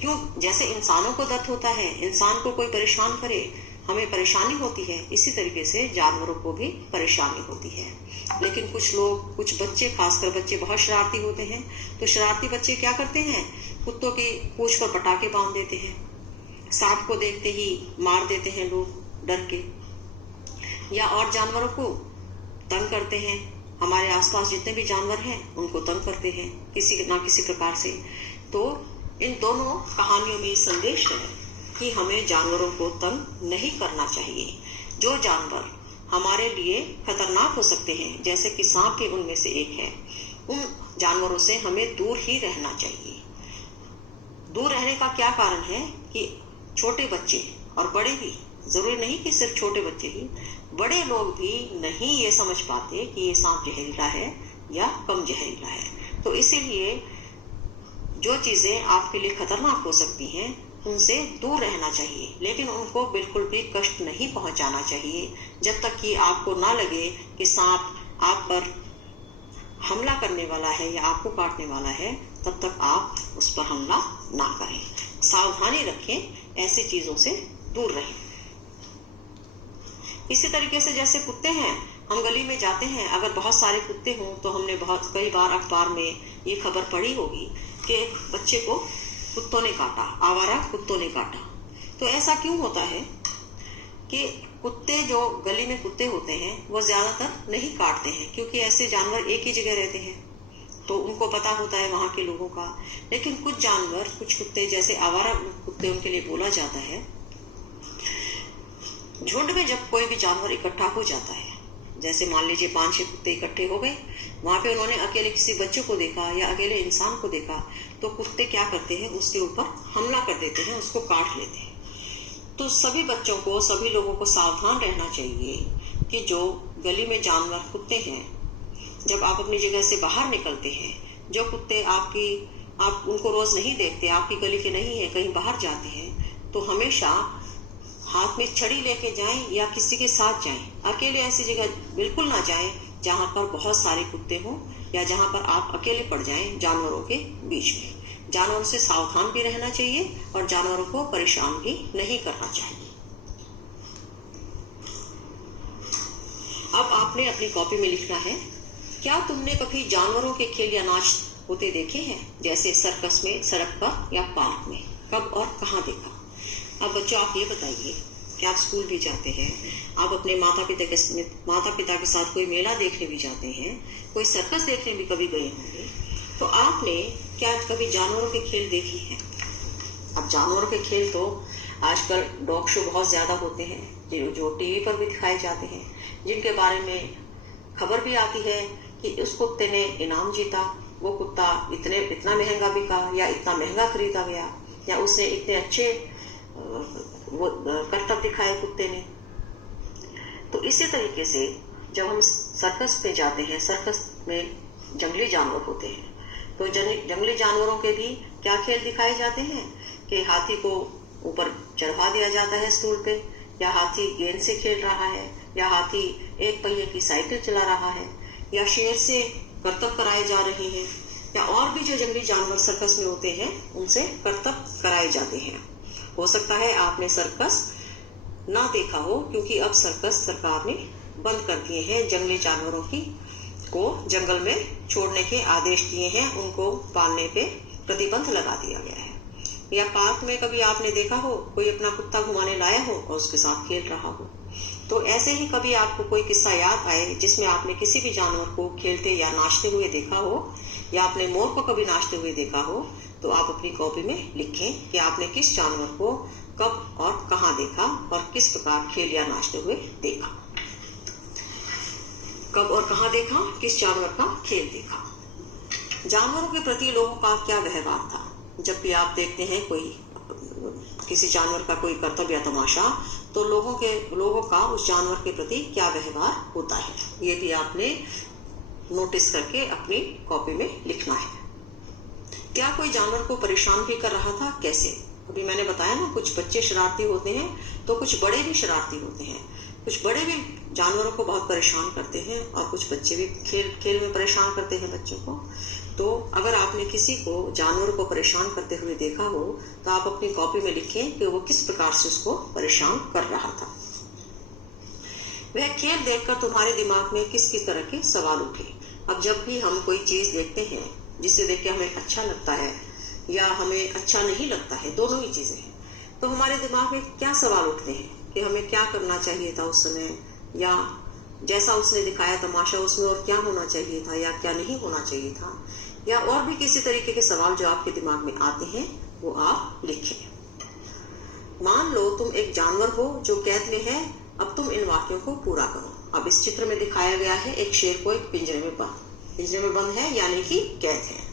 क्यों? जैसे इंसानों को दर्द होता है, इंसान को कोई परेशान करे हमें परेशानी होती है, इसी तरीके से जानवरों को भी परेशानी होती है। लेकिन कुछ लोग, कुछ बच्चे, खासकर बच्चे बहुत शरारती होते हैं, तो शरारती बच्चे क्या करते हैं? कुत्तों की पूंछ पर पटाखे बांध देते हैं, सांप को देखते ही मार देते हैं लोग डर के, या और जानवरों को तंग करते हैं। हमारे आसपास जितने भी जानवर हैं उनको तंग करते हैं किसी ना किसी प्रकार से। तो इन दोनों कहानियों में संदेश है कि हमें जानवरों को तंग नहीं करना चाहिए। जो जानवर हमारे लिए खतरनाक हो सकते हैं, जैसे कि सांप भी उनमें से एक है, उन जानवरों से हमें दूर ही रहना चाहिए। दूर रहने का क्या कारण है कि छोटे बच्चे और बड़े भी, जरूरी नहीं कि सिर्फ छोटे बच्चे ही, बड़े लोग भी नहीं ये समझ पाते कि ये सांप जहरीला है या कम जहरीला है। तो इसीलिए जो चीजें आपके लिए खतरनाक हो सकती हैं उनसे दूर रहना चाहिए, लेकिन उनको बिल्कुल भी कष्ट नहीं पहुंचाना चाहिए। जब तक कि आपको ना लगे कि सांप आप पर हमला करने वाला है या आपको काटने वाला है, तब तक आप उस पर हमला ना करें। सावधानी रखें, ऐसी चीजों से दूर रहें। इसी तरीके से जैसे कुत्ते हैं, हम गली में जाते हैं, अगर बहुत सारे कुत्ते हों तो हमने बहुत कई बार अखबार में ये खबर पढ़ी होगी कि एक बच्चे को कुत्तों ने काटा, आवारा कुत्तों ने काटा। तो ऐसा क्यों होता है कि कुत्ते, जो गली में कुत्ते होते हैं, वो ज्यादातर नहीं काटते हैं, क्योंकि ऐसे जानवर एक ही जगह रहते हैं तो उनको पता होता है वहां के लोगों का। लेकिन कुछ जानवर, कुछ कुत्ते, जैसे आवारा कुत्ते उनके लिए बोला जाता है, झुंड में जब कोई भी जानवर इकट्ठा हो जाता है, जैसे मान लीजिए 5-6 कुत्ते इकट्ठे हो गए, वहां पे उन्होंने अकेले किसी बच्चे को देखा या अकेले इंसान को देखा, तो कुत्ते क्या करते हैं? उसके ऊपर हमला कर देते हैं, उसको काट लेते हैं। तो सभी बच्चों को, सभी लोगों को सावधान रहना चाहिए कि जो गली में जानवर कुत्ते हैं, जब आप अपनी जगह से बाहर निकलते हैं, जो कुत्ते आप उनको रोज नहीं देखते, आपकी गली के नहीं है, कहीं बाहर जाते हैं, तो हमेशा हाथ में छड़ी लेके जाएं या किसी के साथ जाएं। अकेले ऐसी जगह बिल्कुल ना जाएं जहां पर बहुत सारे कुत्ते हों, या जहां पर आप अकेले पड़ जाएं जानवरों के बीच में। जानवरों से सावधान भी रहना चाहिए और जानवरों को परेशान भी नहीं करना चाहिए। अब आपने अपनी कॉपी में लिखना है, क्या तुमने कभी जानवरों के खेल या नाच होते देखे हैं, जैसे सर्कस में, सड़क पर या पार्क में? कब और कहाँ देखा? अब बच्चों आप ये बताइए कि आप स्कूल भी जाते हैं, आप अपने माता पिता के साथ कोई मेला देखने भी जाते हैं, कोई सर्कस देखने भी कभी गए होंगे, तो आपने क्या कभी जानवरों के खेल देखे हैं? अब जानवरों के खेल तो आजकल डॉग शो बहुत ज्यादा होते हैं जो टीवी पर भी दिखाए जाते हैं, जिनके बारे में खबर भी आती है कि उस कुत्ते ने इनाम जीता, वो कुत्ता इतना महंगा बिका या इतना महंगा खरीदा गया, या उसने इतने अच्छे वो करतब दिखाए कुत्ते ने। तो इसी तरीके से जब हम सर्कस पे जाते हैं, सर्कस में जंगली जानवर होते हैं, तो जंगली जानवरों के भी क्या खेल दिखाए जाते हैं कि हाथी को ऊपर चढ़वा दिया जाता है स्टूल पे, या हाथी गेंद से खेल रहा है, या हाथी एक पहिए की साइकिल चला रहा है, या शेर से करतब कराए जा रहे हैं, या और भी जो जंगली जानवर सर्कस में होते हैं उनसे करतब कराए जाते हैं। हो सकता है आपने सर्कस ना देखा हो, क्योंकि अब सर्कस सरकार ने बंद कर दिए हैं, जंगली जानवरों को जंगल में छोड़ने के आदेश दिए हैं, उनको पालने पे प्रतिबंध लगा दिया गया है। या पार्क में कभी आपने देखा हो कोई अपना कुत्ता घुमाने लाया हो और उसके साथ खेल रहा हो। तो ऐसे ही कभी आपको कोई किस्सा याद आए जिसमें आपने किसी भी जानवर को खेलते या नाचते हुए देखा हो, या आपने मोर को कभी नाचते हुए देखा हो, तो आप अपनी कॉपी में लिखें कि आपने किस जानवर को कब और कहाँ देखा और किस प्रकार खेल या नाचते हुए देखा। कब और कहाँ देखा, किस जानवर का खेल देखा। जानवरों के प्रति लोगों का क्या व्यवहार था? जब भी आप देखते हैं किसी जानवर का कोई करतब या तमाशा, तो लोगों का उस जानवर के प्रति क्या व्यवहार होता है, ये भी आपने नोटिस करके अपनी कॉपी में लिखना है। क्या कोई जानवर को परेशान भी कर रहा था? कैसे? अभी मैंने बताया ना, कुछ बच्चे शरारती होते हैं तो कुछ बड़े भी शरारती होते हैं। कुछ बड़े भी जानवरों को बहुत परेशान करते हैं और कुछ बच्चे भी खेल में परेशान करते हैं बच्चों को। तो अगर आपने किसी को जानवर को परेशान करते हुए देखा हो, तो आप अपनी कॉपी में लिखें कि वो किस प्रकार से उसको परेशान कर रहा था। वह खेल देखकर तुम्हारे दिमाग में किस किस तरह के सवाल उठे? अब जब भी हम कोई चीज देखते हैं जिसे देख के हमें अच्छा लगता है या हमें अच्छा नहीं लगता है, दोनों ही चीजें हैं, तो हमारे दिमाग में क्या सवाल उठते हैं कि हमें क्या करना चाहिए था उस समय, या जैसा उसने दिखाया तमाशा उसमें और क्या होना चाहिए था या क्या नहीं होना चाहिए था, या और भी किसी तरीके के सवाल जो आपके दिमाग में आते हैं वो आप लिखें। मान लो तुम एक जानवर हो जो कैद में है, अब तुम इन वाक्यों को पूरा करो। अब इस चित्र में दिखाया गया है एक शेर को एक पिंजरे में बंद है, यानी कि कैद है।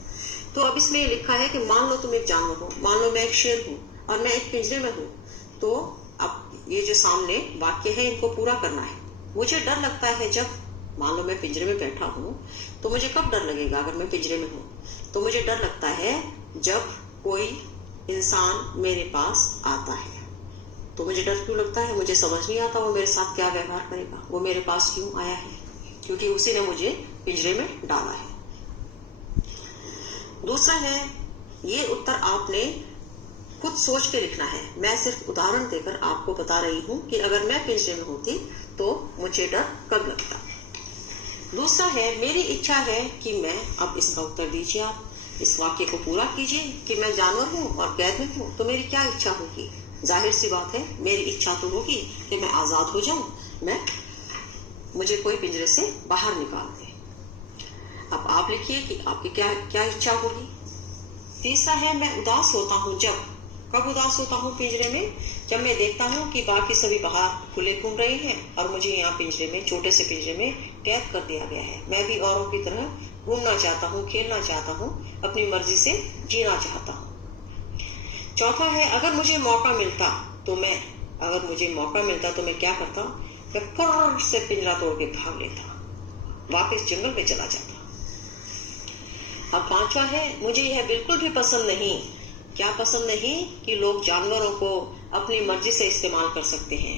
तो अब इसमें लिखा है कि मान लो तुम एक जानवर हो, मान लो मैं एक शेर हूँ और मैं एक पिंजरे में हूँ। तो अब ये जो सामने वाक्य है इनको पूरा करना है। मुझे डर लगता है जब, मान लो मैं पिंजरे में बैठा हूँ, तो मुझे कब डर लगेगा अगर मैं पिंजरे में हूँ? तो मुझे डर लगता है जब कोई इंसान मेरे पास आता है। तो मुझे डर क्यों लगता है? मुझे समझ नहीं आता वो मेरे साथ क्या व्यवहार करेगा, वो मेरे पास क्यों आया है, क्योंकि उसी ने मुझे पिंजरे में डाला है। दूसरा है, ये उत्तर आपने खुद सोच के लिखना है। मैं सिर्फ उदाहरण देकर आपको बता रही हूँ कि अगर मैं पिंजरे में होती तो मुझे डर कब लगता। दूसरा है, मेरी इच्छा है कि मैं, अब इसका उत्तर दीजिए आप, इस वाक्य को पूरा कीजिए कि मैं जानवर हूँ और कैद में हूँ, तो मेरी क्या इच्छा होगी? जाहिर सी बात है, मेरी इच्छा तो होगी कि मैं आजाद हो जाऊं, मुझे कोई पिंजरे से बाहर निकाल दे। अब आप लिखिए कि आपकी क्या इच्छा होगी। तीसरा है, मैं उदास होता हूँ जब, कब उदास होता हूँ पिंजरे में? जब मैं देखता हूँ कि बाकी सभी बाहर खुले घूम रहे हैं और मुझे यहाँ पिंजरे में, छोटे से पिंजरे में कैद कर दिया गया है। मैं भी औरों की तरह घूमना चाहता हूँ, खेलना चाहता हूँ, अपनी मर्जी से जीना चाहता हूँ। चौथा है, अगर मुझे मौका मिलता तो मैं क्या करता? मैं फुर्र से पिंजरा तोड़ के भाग लेता, वापस जंगल में चला जाता। अब पांचवा है, मुझे यह बिल्कुल भी पसंद नहीं। क्या पसंद नहीं? कि लोग जानवरों को अपनी मर्जी से इस्तेमाल कर सकते हैं।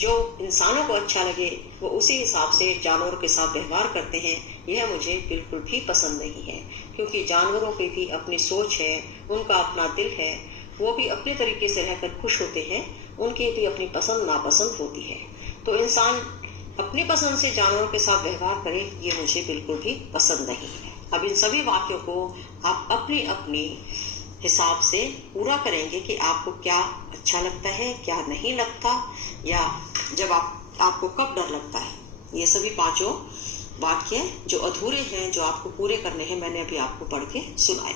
जो इंसानों को अच्छा लगे वो उसी हिसाब से जानवरों के साथ व्यवहार करते हैं, यह मुझे बिल्कुल भी पसंद नहीं है। क्योंकि जानवरों की भी अपनी सोच है, उनका अपना दिल है, वो भी अपने तरीके से रहकर खुश होते हैं, उनकी भी अपनी पसंद नापसंद होती है। तो इंसान अपनी पसंद से जानवरों के साथ व्यवहार करे, ये मुझे बिल्कुल भी पसंद नहीं है। अब इन सभी वाक्यों को आप अपनी अपनी हिसाब से पूरा करेंगे कि आपको क्या अच्छा लगता है, क्या नहीं लगता, या जब आपको कब डर लगता है। ये सभी पांचों वाक्य जो अधूरे हैं, जो आपको पूरे करने हैं, मैंने अभी आपको पढ़ के सुनाए।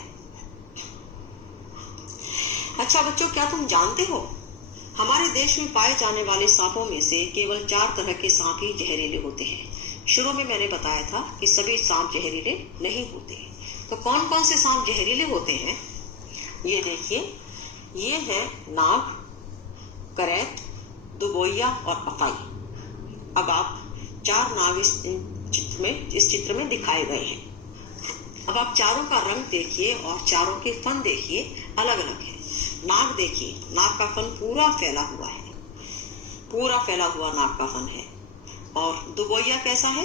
अच्छा बच्चों, क्या तुम जानते हो हमारे देश में पाए जाने वाले सांपों में से केवल 4 तरह के सांप ही जहरीले होते हैं। शुरू में मैंने बताया था कि सभी सांप जहरीले नहीं होते। तो कौन कौन से सांप जहरीले होते हैं, ये देखिए। ये है नाग, करैत, दुबोइया और अफाई। अब आप 4 नाग इस चित्र में दिखाए गए हैं। अब आप चारों का रंग देखिए और चारों के फन देखिए, अलग अलग है। नाग देखिए, नाग का फन पूरा फैला हुआ है, पूरा फैला हुआ नाग का फन है। और दुबोइया कैसा है?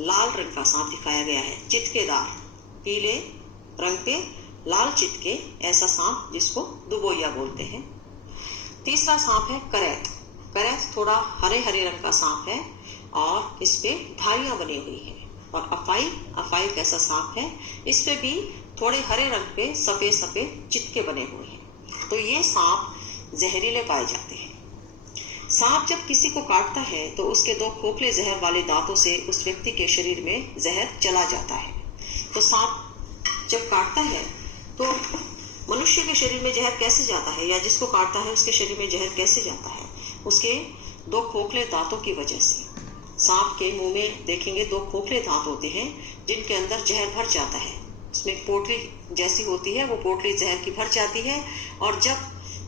लाल रंग का सांप दिखाया गया है, चितकेदार, पीले रंग पे लाल चितके, ऐसा सांप जिसको दुबोइया बोलते हैं। तीसरा सांप है करैत। करैत थोड़ा हरे हरे रंग का सांप है और इस पे धारियां बनी हुई है। और अफाई, अफाई कैसा सांप है? इस पे भी थोड़े हरे रंग पे सफेद सफेद चितके बने हुए हैं। तो ये सांप जहरीले पाए जाते हैं। सांप जब किसी को काटता है तो उसके 2 खोखले जहर वाले दांतों से उस व्यक्ति के शरीर में जहर चला जाता है। तो सांप जब काटता है तो मनुष्य के शरीर में जहर कैसे जाता है, या जिसको काटता है उसके शरीर में जहर कैसे जाता है? उसके 2 खोखले दांतों की वजह से। सांप के मुंह में देखेंगे 2 खोखले दांत होते हैं जिनके अंदर जहर भर जाता है। उसमें पोटली जैसी होती है, वो पोटली जहर की भर जाती है और जब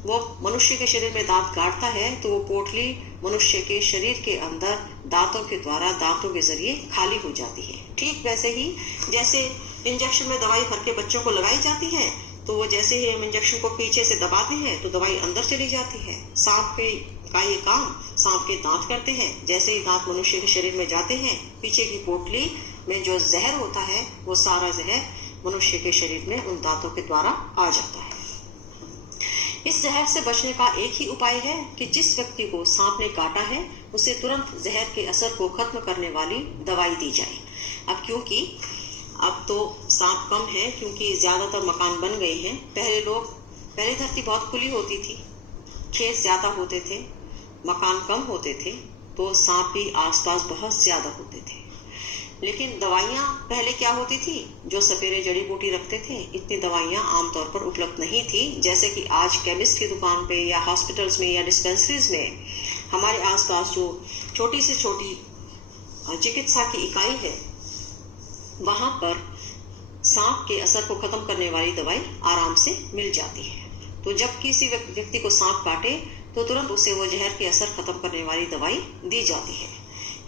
वो मनुष्य के शरीर में दांत गाड़ता है तो वो पोटली मनुष्य के शरीर के अंदर दांतों के द्वारा, दांतों के जरिए खाली हो जाती है। ठीक वैसे ही जैसे इंजेक्शन में दवाई भर के बच्चों को लगाई जाती है, तो वो जैसे ही हम इंजेक्शन को पीछे से दबाते हैं तो दवाई अंदर चली जाती है। सांप का ये काम सांप के दांत करते हैं। जैसे ही दांत मनुष्य के शरीर में जाते हैं, पीछे की पोटली में जो जहर होता है वो सारा जहर मनुष्य के शरीर में उन दांतों के द्वारा आ जाता है। इस जहर से बचने का एक ही उपाय है कि जिस व्यक्ति को सांप ने काटा है उसे तुरंत जहर के असर को खत्म करने वाली दवाई दी जाए। अब क्योंकि अब तो सांप कम है, क्योंकि ज्यादातर मकान बन गए हैं। पहले धरती बहुत खुली होती थी, खेत ज्यादा होते थे, मकान कम होते थे, तो सांप भी आसपास बहुत ज्यादा होते थे। लेकिन दवाइयाँ पहले क्या होती थी, जो सपेरे जड़ी बूटी रखते थे, इतनी दवाइयाँ आमतौर पर उपलब्ध नहीं थी। जैसे कि आज केमिस्ट की दुकान पे या हॉस्पिटल्स में या डिस्पेंसरीज में हमारे आसपास जो छोटी से छोटी चिकित्सा की इकाई है, वहां पर सांप के असर को खत्म करने वाली दवाई आराम से मिल जाती है। तो जब किसी व्यक्ति को सांप काटे तो तुरंत उसे वो जहर के असर खत्म करने वाली दवाई दी जाती है।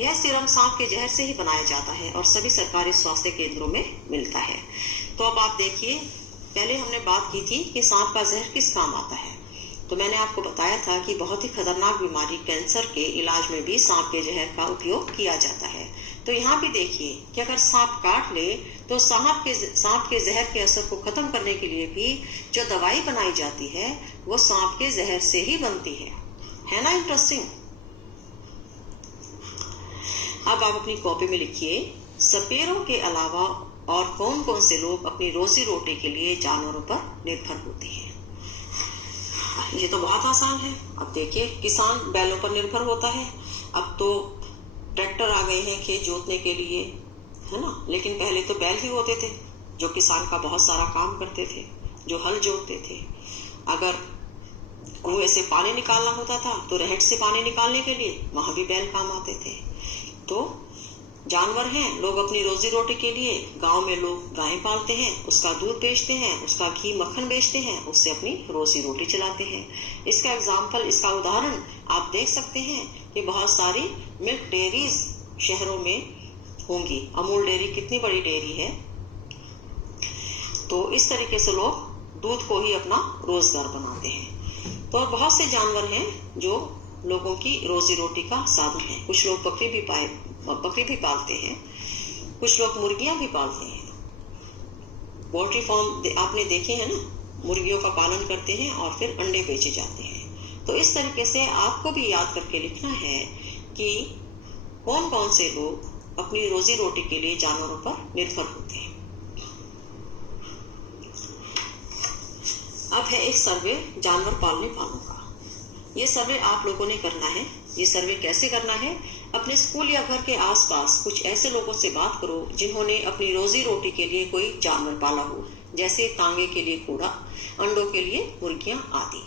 यह सीरम सांप के जहर से ही बनाया जाता है और सभी सरकारी स्वास्थ्य केंद्रों में मिलता है। तो अब आप देखिए, पहले हमने बात की थी कि सांप का जहर किस काम आता है। तो मैंने आपको बताया था कि बहुत ही खतरनाक बीमारी कैंसर के इलाज में भी सांप के जहर का उपयोग किया जाता है। तो यहाँ भी देखिए कि अगर सांप काट ले तो सांप के जहर के असर को खत्म करने के लिए भी जो दवाई बनाई जाती है वो सांप के जहर से ही बनती है ना? इंटरेस्टिंग। अब आप अपनी कॉपी में लिखिए, सपेरों के अलावा और कौन कौन से लोग अपनी रोजी रोटी के लिए जानवरों पर निर्भर होते हैं। ये तो बहुत आसान है। अब देखिए, किसान बैलों पर निर्भर होता है। अब तो ट्रैक्टर आ गए हैं खेत जोतने के लिए, है ना? लेकिन पहले तो बैल ही होते थे जो किसान का बहुत सारा काम करते थे, जो हल जोतते थे। अगर कुएं से पानी निकालना होता था तो रहट से पानी निकालने के लिए वहां भी बैल काम आते थे। तो जानवर हैं, लोग अपनी रोजी रोटी के लिए, गांव में लोग गाय पालते हैं, उसका दूध बेचते हैं, उसका घी मक्खन बेचते हैं, उससे अपनी रोजी रोटी चलाते हैं। इसका उदाहरण आप देख सकते हैं कि बहुत सारी मिल्क डेयरीज शहरों में होंगी। अमूल डेयरी कितनी बड़ी डेयरी है। तो इस तरीके से लोग दूध को ही अपना रोजगार बनाते हैं। तो बहुत से जानवर हैं जो लोगों की रोजी रोटी का साधन है। कुछ लोग बकरी भी पालते हैं, कुछ लोग मुर्गियां भी पालते हैं। पोल्ट्री फार्म आपने देखे हैं ना, मुर्गियों का पालन करते हैं और फिर अंडे बेचे जाते हैं। तो इस तरीके से आपको भी याद करके लिखना है कि कौन कौन से लोग अपनी रोजी रोटी के लिए जानवरों पर निर्भर होते हैं। अब है एक सर्वे जानवर पालने वालों का। ये सर्वे आप लोगों ने करना है। ये सर्वे कैसे करना है? अपने स्कूल या घर के आसपास कुछ ऐसे लोगों से बात करो जिन्होंने अपनी रोजी रोटी के लिए कोई जानवर पाला हो, जैसे तांगे के लिए घोड़ा, अंडों के लिए मुर्गियां आदि।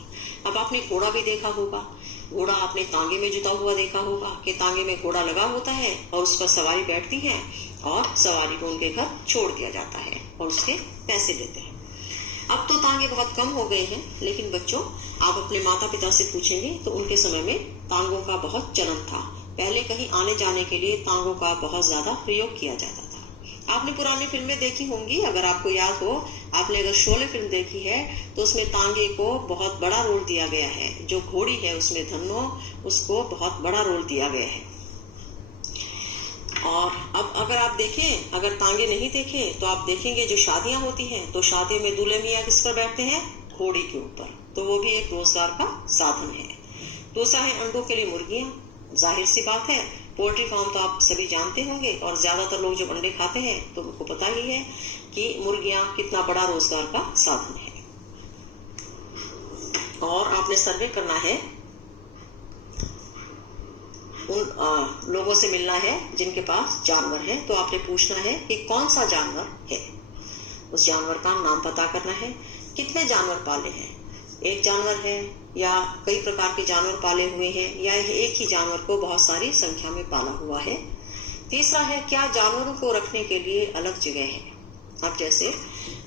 अब आपने घोड़ा भी देखा होगा। घोड़ा आपने तांगे में जुता हुआ देखा होगा कि तांगे में घोड़ा लगा होता है और उस पर सवारी बैठती है और सवारी को उनके घर छोड़ दिया जाता है और उसके पैसे देते हैं। अब तो तांगे बहुत कम हो गए हैं, लेकिन बच्चों आप अपने माता पिता से पूछेंगे तो उनके समय में तांगों का बहुत चलन था। पहले कहीं आने जाने के लिए तांगों का बहुत ज्यादा प्रयोग किया जाता था। आपने पुरानी फिल्में देखी होंगी, अगर आपको याद हो, आपने अगर शोले फिल्म देखी है तो उसमें तांगे को बहुत बड़ा रोल दिया गया है। जो घोड़ी है उसमें धन्नो, उसको बहुत बड़ा रोल दिया गया है। और अब अगर आप देखें, अगर तांगे नहीं देखे तो आप देखेंगे जो शादियां होती हैं तो शादियों में दूल्हे मियाँ किस पर बैठते हैं? घोड़ी के ऊपर। तो वो भी एक रोजगार का साधन है। दूसरा है अंडों के लिए मुर्गियां। जाहिर सी बात है, पोल्ट्री फार्म तो आप सभी जानते होंगे और ज्यादातर लोग जो अंडे खाते हैं तो उनको पता ही है कि मुर्गियां कितना बड़ा रोजगार का साधन है। और आपने सर्वे करना है, उन लोगों से मिलना है जिनके पास जानवर है। तो आपने पूछना है कि कौन सा जानवर है, उस जानवर का नाम पता करना है। कितने जानवर पाले हैं, एक जानवर है या कई प्रकार के जानवर पाले हुए हैं, या एक ही जानवर को बहुत सारी संख्या में पाला हुआ है। तीसरा है, क्या जानवरों को रखने के लिए अलग जगह है। अब जैसे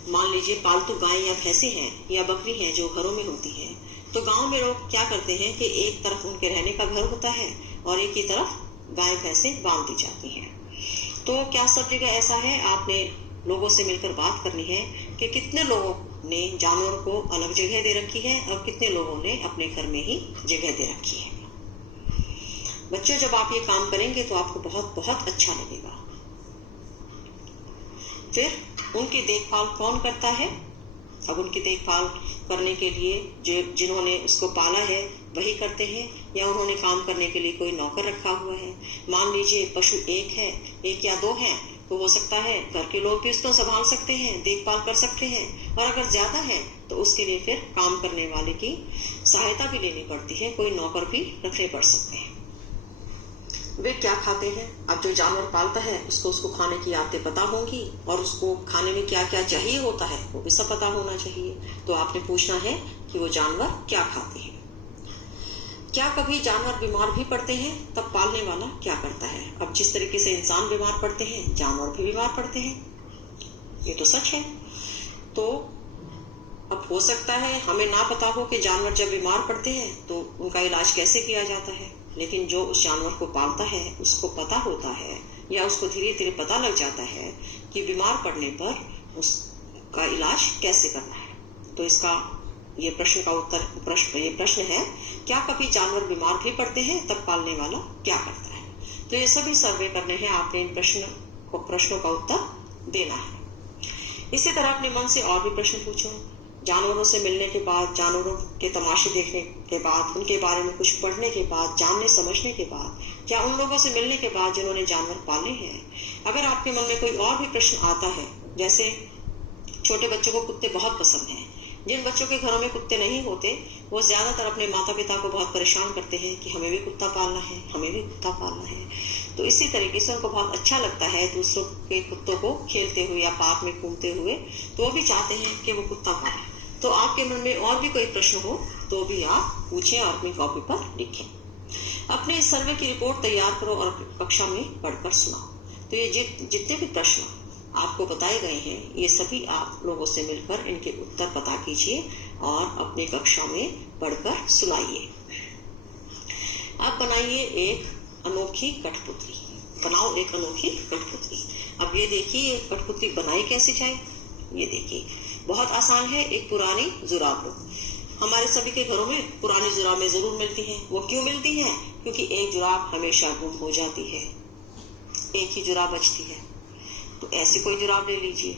मान लीजिए पालतू गाय या भैंसे हैं या बकरी हैं जो घरों में होती है, तो गांव में लोग क्या करते हैं कि एक तरफ उनके रहने का घर होता है और एक ही तरफ गाय भैंसे बांध दी जाती हैं। तो क्या सब जगह ऐसा है? आपने लोगों से मिलकर बात करनी है कि कितने लोगों ने जानवरों को अलग जगह दे रखी है और कितने लोगों ने अपने घर में ही जगह दे रखी है। बच्चों जब आप ये काम करेंगे तो आपको बहुत बहुत अच्छा लगेगा। फिर उनकी देखभाल कौन करता है? अब उनकी देखभाल करने के लिए जिन्होंने उसको पाला है वही करते हैं, या उन्होंने काम करने के लिए कोई नौकर रखा हुआ है। मान लीजिए पशु एक है, एक या दो हैं, तो हो सकता है घर के लोग भी उसको संभाल सकते हैं, देखभाल कर सकते हैं। और अगर ज्यादा है तो उसके लिए फिर काम करने वाले की सहायता भी लेनी पड़ती है, कोई नौकर भी रखने पड़ सकते हैं। वे क्या खाते हैं? अब जो जानवर पालता है उसको खाने की आदतें पता होंगी और उसको खाने में क्या क्या चाहिए होता है वो भी सब पता होना चाहिए। तो आपने पूछना है कि वो जानवर क्या खाते हैं। क्या कभी जानवर बीमार भी पड़ते हैं? तब पालने वाला क्या करता है? अब जिस तरीके से इंसान बीमार पड़ते हैं, जानवर भी बीमार पड़ते हैं, ये तो सच है। तो अब हो सकता है हमें ना पता हो कि जानवर जब बीमार पड़ते हैं तो उनका इलाज कैसे किया जाता है, लेकिन जो उस जानवर को पालता है उसको पता होता है, या उसको धीरे धीरे पता लग जाता है कि बीमार पड़ने पर उसका इलाज कैसे करना है। तो इसका ये प्रश्न है, क्या कभी जानवर बीमार भी पड़ते हैं? तब पालने वाला क्या करता है? तो ये सभी सर्वे करने हैं, आपने इन प्रश्नों का उत्तर देना है। इसी तरह अपने मन से और भी प्रश्न पूछो। जानवरों से मिलने के बाद, जानवरों के तमाशे देखने के बाद, उनके बारे में कुछ पढ़ने के बाद, जानने समझने के बाद, या उन लोगों से मिलने के बाद जिन्होंने जानवर पाले हैं, अगर आपके मन में कोई और भी प्रश्न आता है, जैसे छोटे बच्चों को कुत्ते बहुत पसंद हैं, जिन बच्चों के घरों में कुत्ते नहीं होते वो ज्यादातर अपने माता पिता को बहुत परेशान करते हैं कि हमें भी कुत्ता पालना है, हमें भी कुत्ता पालना है। तो इसी तरीके से उनको बहुत अच्छा लगता है दूसरों के कुत्तों को खेलते हुए या पार्क में घूमते हुए, तो वो भी चाहते हैं कि वो कुत्ता पाले। तो आपके मन में और भी कोई प्रश्न हो तो भी आप पूछें और अपनी कॉपी पर लिखें। अपने इस सर्वे की रिपोर्ट तैयार करो और कक्षा में पढ़कर सुनाओ। तो ये जितने भी प्रश्न आपको बताए गए हैं, ये सभी आप लोगों से मिलकर इनके उत्तर पता कीजिए और अपनी कक्षा में पढ़कर सुनाइए। अब बनाइए एक अनोखी कठपुतली। बनाओ एक अनोखी कठपुतली। अब ये देखिए ये कठपुतली बनाई कैसे जाए। ये देखिए बहुत आसान है। एक पुरानी जुराब लो, हमारे सभी के घरों में पुरानी जुराबें जरूर मिलती हैं। वो क्यों मिलती हैं? क्योंकि एक जुराब हमेशा गुम हो जाती है, एक ही जुराब बचती है। तो ऐसी कोई जुराब ले लीजिए,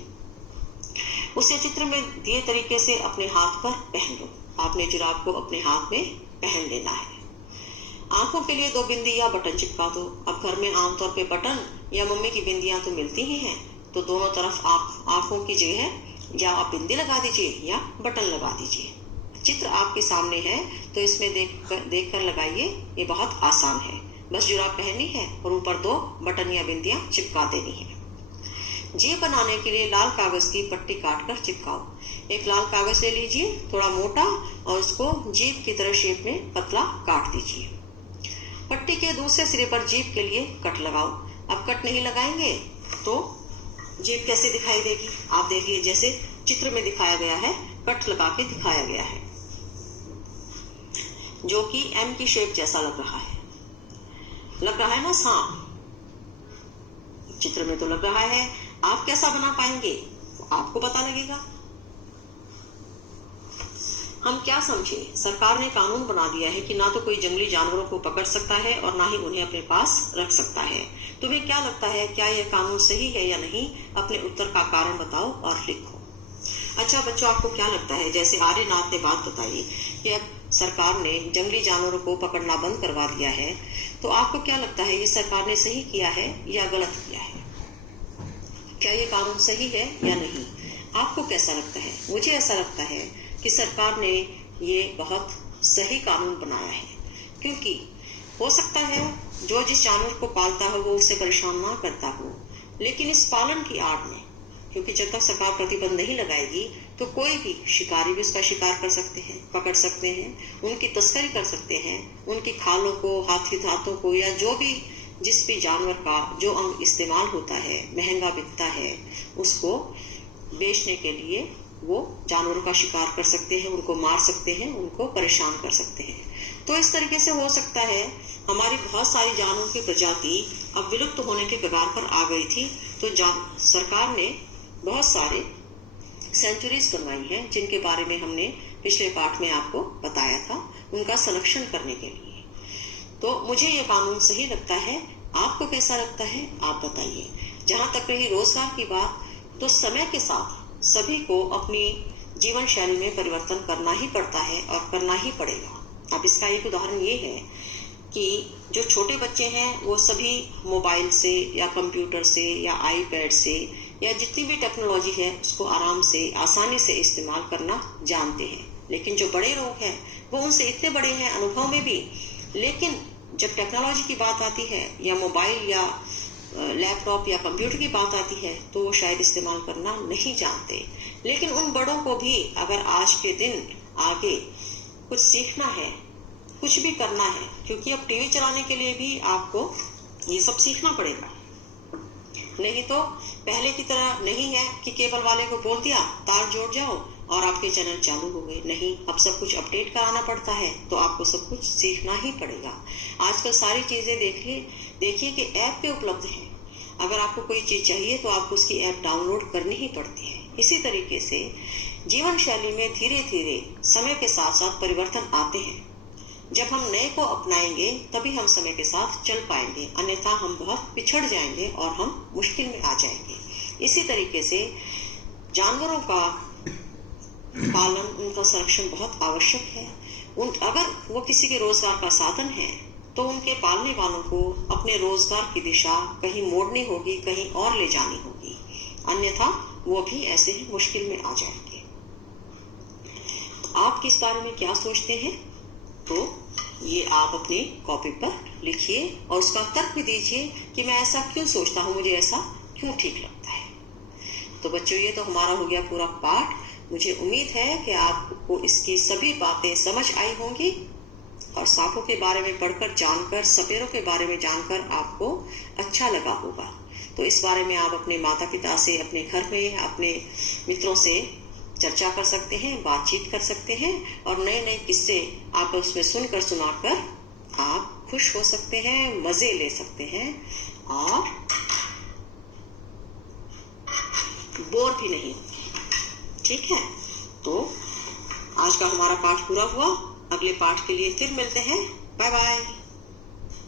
उसे चित्र में दिए तरीके से अपने हाथ पर पहन लो। आपने जुराब को अपने हाथ में पहन लेना है। आंखों के लिए 2 बिंदी या बटन चिपका दो। अब घर में आमतौर पे बटन या मम्मी की बिंदियां तो मिलती ही हैं, तो दोनों तरफ आंखों की जगह या आप बिंदी लगा दीजिए या बटन लगा दीजिए। चित्र आपके सामने है तो इसमें देख कर लगाइए। ये बहुत आसान है, बस जुराब पहननी है और ऊपर 2 बटन या बिंदियां चिपका देनी है। जेब बनाने के लिए लाल कागज की पट्टी काटकर चिपकाओ। एक लाल कागज ले लीजिए, थोड़ा मोटा, और उसको जीभ की तरह शेप में पतला काट दीजिए। पट्टी के दूसरे सिरे पर जीभ के लिए कट लगाओ। अब कट नहीं लगाएंगे तो जीभ कैसे दिखाई देगी? आप देखिए, जैसे चित्र में दिखाया गया है, कट लगा के दिखाया गया है, जो कि एम की शेप जैसा लग रहा है ना सांप? चित्र में तो लग रहा है। आप कैसा बना पाएंगे आपको पता लगेगा। हम क्या समझे, सरकार ने कानून बना दिया है कि ना तो कोई जंगली जानवरों को पकड़ सकता है और ना ही उन्हें अपने पास रख सकता है। तुम्हें क्या लगता है, क्या यह कानून सही है या नहीं? अपने उत्तर का कारण बताओ और लिखो। अच्छा बच्चों, आपको क्या लगता है, जैसे आर्यनाथ ने बात बताई कि अब सरकार ने जंगली जानवरों को पकड़ना बंद करवा दिया है, तो आपको क्या लगता है, ये सरकार ने सही किया है या गलत किया है? क्या ये कानून सही है या नहीं? आपको कैसा लगता है? मुझे ऐसा लगता है कि सरकार ने ये बहुत सही कानून बनाया है, क्योंकि हो सकता है जो जिस जानवर को पालता है वो उसे परेशान ना करता हो, लेकिन इस पालन की आड़ में, क्योंकि जब तक सरकार प्रतिबंध नहीं लगाएगी तो कोई भी शिकारी भी उसका शिकार कर सकते हैं, पकड़ सकते हैं, उनकी तस्करी कर सकते हैं, उनकी खालों को, हाथी दांतों को, या जो भी जिस भी जानवर का जो अंग इस्तेमाल होता है, महंगा बिकता है, उसको बेचने के लिए वो जानवरों का शिकार कर सकते हैं, उनको मार सकते हैं, उनको परेशान कर सकते हैं। तो इस तरीके से हो सकता है हमारी बहुत सारी जानवरों की प्रजाति अब विलुप्त होने के कगार पर आ गई थी, तो सरकार ने बहुत सारे सेंचुरीज बनवाई हैं, जिनके बारे में हमने पिछले पाठ में आपको बताया था, उनका संरक्षण करने के लिए। तो मुझे ये कानून सही लगता है। आपको कैसा लगता है आप बताइए। जहां तक रही रोजगार की बात, तो समय के साथ सभी को अपनी जीवन शैली में परिवर्तन करना ही पड़ता है और करना ही पड़ेगा। अब इसका एक उदाहरण ये है कि जो छोटे बच्चे हैं वो सभी मोबाइल से या कंप्यूटर से या आईपैड से या जितनी भी टेक्नोलॉजी है उसको आराम से, आसानी से इस्तेमाल करना जानते हैं। लेकिन जो बड़े लोग हैं वो उनसे इतने बड़े हैं अनुभव में भी, लेकिन जब टेक्नोलॉजी की बात आती है या मोबाइल या लैपटॉप या कंप्यूटर की बात आती है तो वो शायद इस्तेमाल करना नहीं जानते। लेकिन उन बड़ों को भी अगर आज के दिन आगे कुछ सीखना है, कुछ भी करना है, क्योंकि अब टीवी चलाने के लिए भी आपको ये सब सीखना पड़ेगा। नहीं तो पहले की तरह नहीं है कि केबल वाले को बोल दिया तार जोड़ जाओ और आपके चैनल चालू हो गए। नहीं, अब सब कुछ अपडेट कराना पड़ता है, तो आपको सब कुछ सीखना ही पड़ेगा। आजकल सारी चीजें देखिए कि ऐप पे उपलब्ध है। अगर आपको कोई चीज चाहिए तो आपको उसकी ऐप डाउनलोड करनी ही पड़ती है। इसी तरीके से जीवन शैली में धीरे धीरे समय के साथ साथ परिवर्तन आते हैं। जब हम नए को अपनाएंगे तभी हम समय के साथ चल पाएंगे, अन्यथा हम बहुत पिछड़ जाएंगे और हम मुश्किल में आ जाएंगे। इसी तरीके से जानवरों का पालन, उनका संरक्षण बहुत आवश्यक है। अगर वो किसी के रोजगार का साधन है तो उनके पालने वालों को अपने रोजगार की दिशा कहीं मोड़नी होगी, कहीं और ले जानी होगी, अन्यथा वो भी ऐसे ही मुश्किल में आ जाएंगे। तो आप किस बारे में क्या सोचते हैं? तो ये आप अपनी कॉपी पर लिखिए और उसका तर्क भी दीजिए कि मैं ऐसा क्यों सोचता हूँ, मुझे ऐसा क्यों ठीक लगता है। तो बच्चों, ये तो हमारा हो गया पूरा पाठ। मुझे उम्मीद है कि आपको इसकी सभी बातें समझ आई होंगी और सांपों के बारे में पढ़कर, जानकर, सपेरों के बारे में जानकर आपको अच्छा लगा होगा। तो इस बारे में आप अपने माता पिता से, अपने घर में, अपने मित्रों से चर्चा कर सकते हैं, बातचीत कर सकते हैं और नए नए किस्से आप उसमें सुनकर सुनाकर आप खुश हो सकते हैं, मजे ले सकते हैं और बोर भी नहीं होते। ठीक है, तो आज का हमारा पाठ पूरा हुआ। अगले पाठ के लिए फिर मिलते हैं। Bye bye.